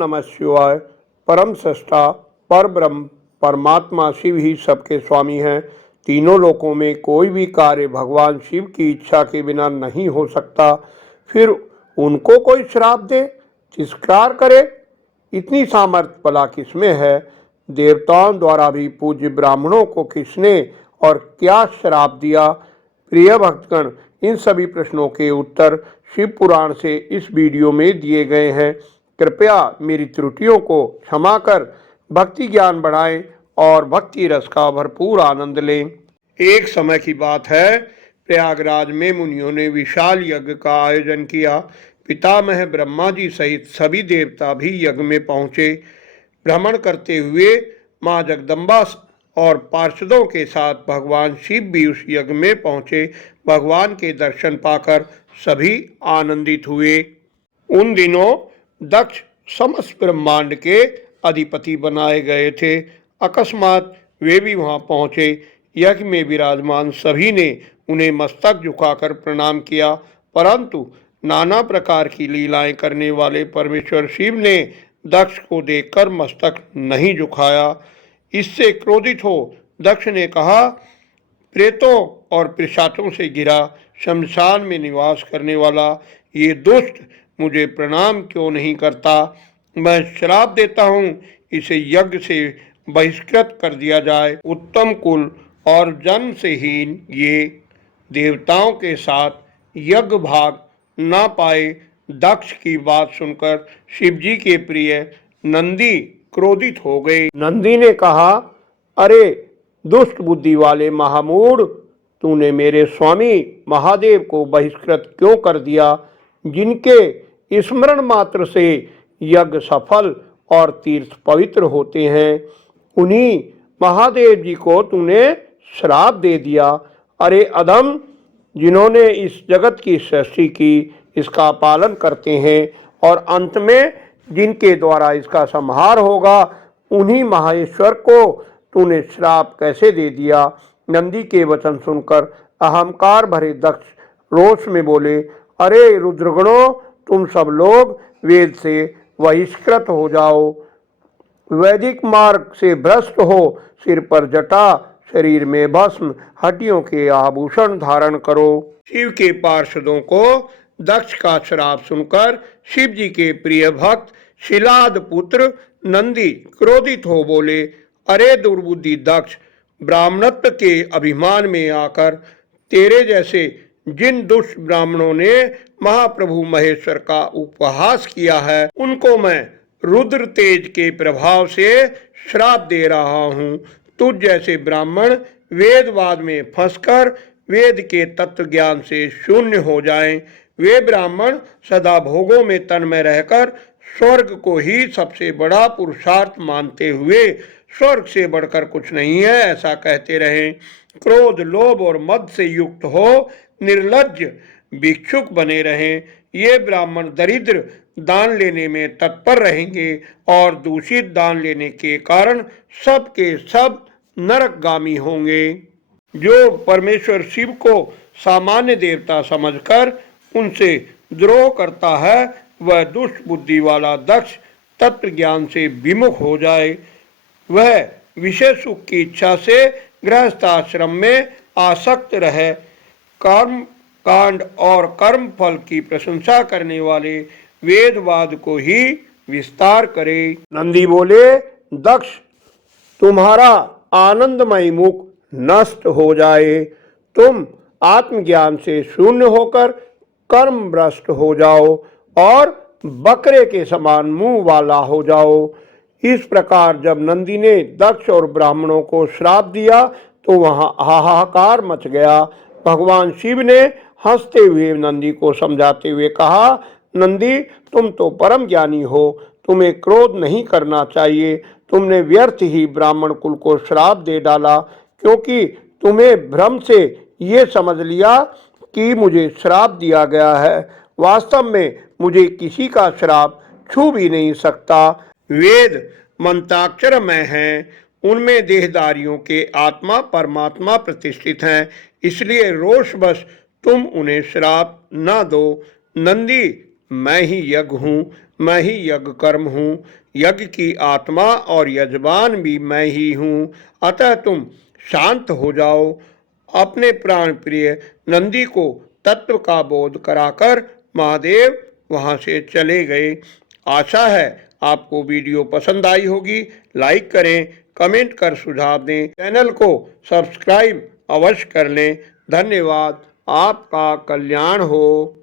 नमः शिवाय। परम सृष्टा पर ब्रह्म परमात्मा शिव ही सबके स्वामी हैं। तीनों लोकों में कोई भी कार्य भगवान शिव की इच्छा के बिना नहीं हो सकता। फिर उनको कोई श्राप दे, तिरस्कार करे, इतनी सामर्थ्य भला किसमें है? देवताओं द्वारा भी पूज्य ब्राह्मणों को किसने और क्या श्राप दिया? प्रिय भक्तगण, इन सभी प्रश्नों के उत्तर शिव पुराण से इस वीडियो में दिए गए हैं। कृपया मेरी त्रुटियों को क्षमा कर भक्ति ज्ञान बढ़ाएं और भक्ति रस का भरपूर आनंद लें। एक समय की बात है, प्रयागराज में मुनियों ने विशाल यज्ञ का आयोजन किया। पितामह ब्रह्मा जी सहित सभी देवता भी यज्ञ में पहुंचे। भ्रमण करते हुए मां जगदम्बा और पार्षदों के साथ भगवान शिव भी उस यज्ञ में पहुंचे। भगवान के दर्शन पाकर सभी आनंदित हुए। उन दिनों दक्ष समस्त ब्रह्मांड के अधिपति बनाए गए थे। अकस्मात वे भी वहां पहुंचे। यज्ञ में विराजमान सभी ने उन्हें मस्तक झुकाकर प्रणाम किया, परंतु नाना प्रकार की लीलाएं करने वाले परमेश्वर शिव ने दक्ष को देखकर मस्तक नहीं झुकाया। इससे क्रोधित हो दक्ष ने कहा, प्रेतों और पिशाचों से घिरा शमशान में निवास करने वाला ये दुष्ट मुझे प्रणाम क्यों नहीं करता? मैं श्राप देता हूँ, इसे यज्ञ से बहिष्कृत कर दिया जाए। उत्तम कुल और जन्म से हीन ये देवताओं के साथ यज्ञ भाग ना पाए। दक्ष की बात सुनकर शिवजी के प्रिय नंदी क्रोधित हो गए। नंदी ने कहा, अरे दुष्ट बुद्धि वाले महामूढ़, तूने मेरे स्वामी महादेव को बहिष्कृत क्यों कर दिया, जिनके स्मरण मात्र से यज्ञ सफल और तीर्थ पवित्र होते हैं। उन्हीं महादेव जी को तूने श्राप दे दिया। अरे अधम, जिन्होंने इस जगत की सृष्टि की, इसका पालन करते हैं और अंत में जिनके द्वारा इसका संहार होगा, उन्हीं महेश्वर को तूने श्राप कैसे दे दिया? नंदी के वचन सुनकर अहंकार भरे दक्ष रोष में बोले, अरे रुद्रगणों, तुम सब लोग वेद से बहिष्कृत हो जाओ, वैदिक मार्ग से भ्रष्ट हो, सिर पर जटा, शरीर में भस्म, हड्डियों के आभूषण धारण करो। शिव के पार्षदों को दक्ष का श्राप सुनकर शिव जी के प्रिय भक्त शिलाद पुत्र नंदी क्रोधित हो बोले, अरे दुर्बुद्धि दक्ष, ब्राह्मणत्व के अभिमान में आकर तेरे जैसे जिन दुष्ट ब्राह्मणों ने महाप्रभु महेश्वर का उपहास किया है, उनको मैं रुद्र तेज के प्रभाव से श्राप दे रहा हूँ। तुझ जैसे ब्राह्मण वेदवाद में फंसकर वेद के तत्व ज्ञान से शून्य हो जाएं। वे ब्राह्मण सदा भोगों में तन्मय रहकर स्वर्ग को ही सबसे बड़ा पुरुषार्थ मानते हुए स्वर्ग से बढ़कर कुछ नहीं है ऐसा कहते रहें। क्रोध, लोभ और मद से युक्त हो निर्लज्ज भिक्षुक बने रहें। ये ब्राह्मण दरिद्र दान लेने में तत्पर रहेंगे और दूषित दान लेने के कारण सब के सब नरकगामी होंगे। जो परमेश्वर शिव को सामान्य देवता समझकर उनसे द्रोह करता है, वह दुष्ट बुद्धि वाला दक्ष तत्व ज्ञान से विमुख हो जाए। वह विषय सुख की इच्छा से गृहस्थाश्रम में आसक्त रहे, कर्म कांड और कर्म फल की प्रशंसा करने वाले वेदवाद को ही विस्तार करे। नंदी बोले, दक्ष, तुम्हारा आनंदमय मुख नष्ट हो जाए, तुम आत्मज्ञान से शून्य होकर कर्म भ्रष्ट हो जाओ और बकरे के समान मुंह वाला हो जाओ। इस प्रकार जब नंदी ने दक्ष और ब्राह्मणों को श्राप दिया तो वहां हाहाकार मच गया। भगवान शिव ने हंसते हुए नंदी को समझाते हुए कहा, नंदी, तुम तो परम ज्ञानी हो, तुम्हें क्रोध नहीं करना चाहिए। तुमने व्यर्थ ही ब्राह्मण कुल को श्राप दे डाला, क्योंकि तुम्हें भ्रम से ये समझ लिया कि मुझे श्राप दिया गया है। वास्तव में मुझे किसी का श्राप छू भी नहीं सकता। वेद मंत्राक्षरमय हैं, उनमें देहधारियों के आत्मा परमात्मा प्रतिष्ठित हैं, इसलिए रोषवश तुम उन्हें श्राप न दो। नंदी, मैं ही यज्ञ हूँ, मैं ही यज्ञ कर्म हूँ, यज्ञ की आत्मा और यजमान भी मैं ही हूँ, अतः तुम शांत हो जाओ। अपने प्राण प्रिय नंदी को तत्व का बोध कराकर महादेव वहां से चले गए। आशा है आपको वीडियो पसंद आई होगी। लाइक करें, कमेंट कर सुझाव दें, चैनल को सब्सक्राइब अवश्य कर लें। धन्यवाद। आपका कल्याण हो।